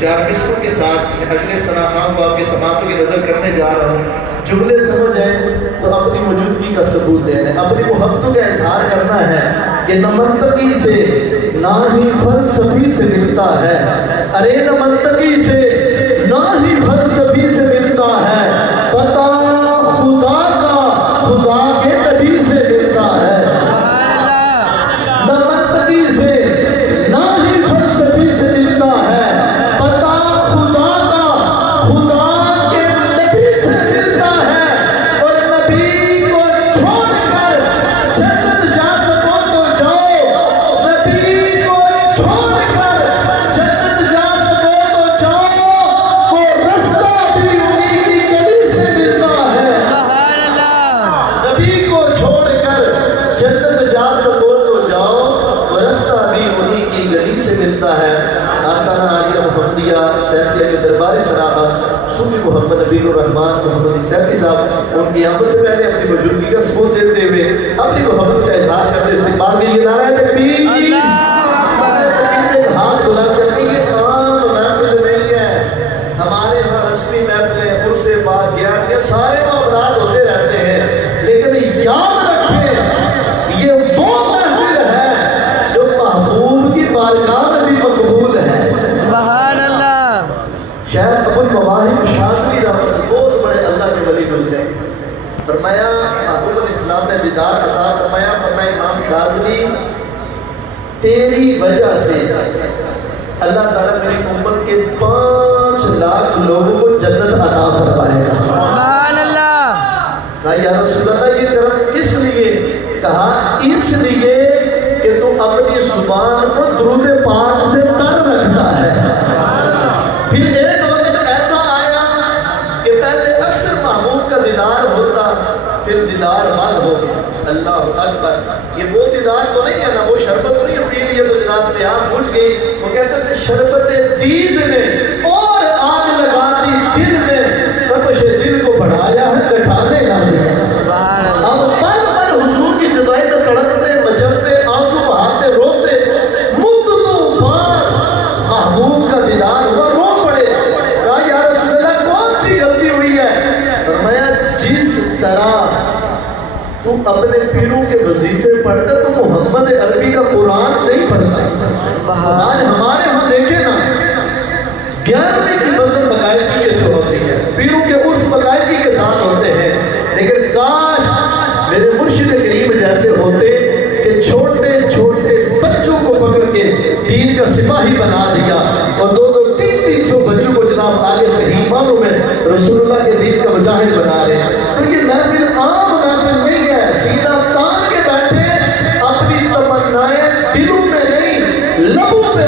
4 مصروں کے ساتھ اگلے ثناء کو آپ کی سماعتوں کی نظر کرنے جا رہا ہوں. جملے سمجھ آئیں تو اپنی موجودگی کا ثبوت دینا ہے، اپنی محبتوں کا اظہار کرنا ہے کہ نہ منطقی سے نہ ہی فلسفی سے ملتا ہے. ارے نہ منطقی سے نہ ہی فلسفی سے ملتا ہے، پتہ خدا کا خدا کے نبی سے ملتا ہے. نہ منطقی سے نہ ہی فلسفی سے ملتا ہے، پتہ خدا کا خدا کے نبی سے ملتا ہے. اور نبی کو چھوڑ کر جنت جا سکو تو جاؤ، نبی کو چھوڑ کر جنت جا سکو تو جاؤ، وہ رستہ بھی انہی کی گلی سے ملتا ہے. نبی کو چھوڑ کر جنت جا سکو تو جاؤ، وہ رستہ بھی انہی کی گلی سے ملتا ہے. آستانہ عالیہ محمدیہ سیفیہ کے دربار سراغت صوفی محمد نبی الرحمن محمد سیفی صاحب ان کی آمد سے پہلے اپنی موجودگی کا ثبوت دیتے ہوئے اپنی محبت کا اظہار کرتے استقبال میں یہ نعرہ تکبیر میں ہاتھ بلند کرتے. یہ عام محفل نہیں ہے، ہمارے ہاں رسمی محفلیں عرس باغیان یہ سارے معاملات ہوتے رہتے ہیں، لیکن یاد رکھیں یہ وہ محفل ہے جو محبوب کی بارگاہ میں بھی مقبول ہے. سبحان اللہ. شیخ ابو المواہب شاذلی رحمۃ بہت بڑے اللہ کے ولی گزرے. فرمایا محبوب علیہ السلام نے دیدار عطا فرمایا. فرمایا امام شاذلی تیری وجہ سے اللہ تعالیٰ میری امت کے 5 لاکھ لوگوں کو جنت عطا فرمائے گا. سبحان اللہ. کہا یا رسول اللہ یہ کرم اس لیے؟ کہا اس لیے کہ تو اپنی زبان کو درود پاک سے تر رکھتا ہے. پھر ایک وقت ایسا آیا کہ پہلے اکثر محبوب کا دیدار ہوتا، پھر دیدار بند ہو گیا. اللہ اکبر. یہ وہ دیدار تو نہیں ہے نا، وہ شربت تو نہیں پی لیا تو جناب پیاس بجھ گئی. وہ کہتے تھے شربت دید نے اور آگ لگا دی دل میں، تپش دل کو بڑھایا ہے گٹھانے نہ دیا. اب پل پل حضور کی جدائی میں تڑپتے مچلتے آنسو بہاتے روتے، مدتوں بعد محبوب کا دیدار ہوا رو پڑے. کہا یا رسول اللہ کون سی غلطی ہوئی ہے؟ فرمایا جس طرح تو اپنے پیروں کے وظیفے پڑھتا تو محمد عربی کا قرآن نہیں پڑھتا. آج ہمارے ہاں دیکھیں نا 11ویں کی بزم باقاعدگی سے ہوتی ہے، پیروں کے عرس باقاعدگی کے ساتھ ہوتے ہیں، لیکن کاش میرے مرشد کریم جیسے ہوتے کہ چھوٹے چھوٹے بچوں کو پکڑ کے دین کا سپاہی بنا دیا اور 200-300 بچوں کو جناب آگے صحیح معنوں میں رسول اللہ کے دین کا مجاہد بنا رہے ہیں. تو یہ محفل عام محفل نہیں ہے، سینہ تان کے بیٹھے اپنی تمنائیں دلوں میں نہیں لبوں پہ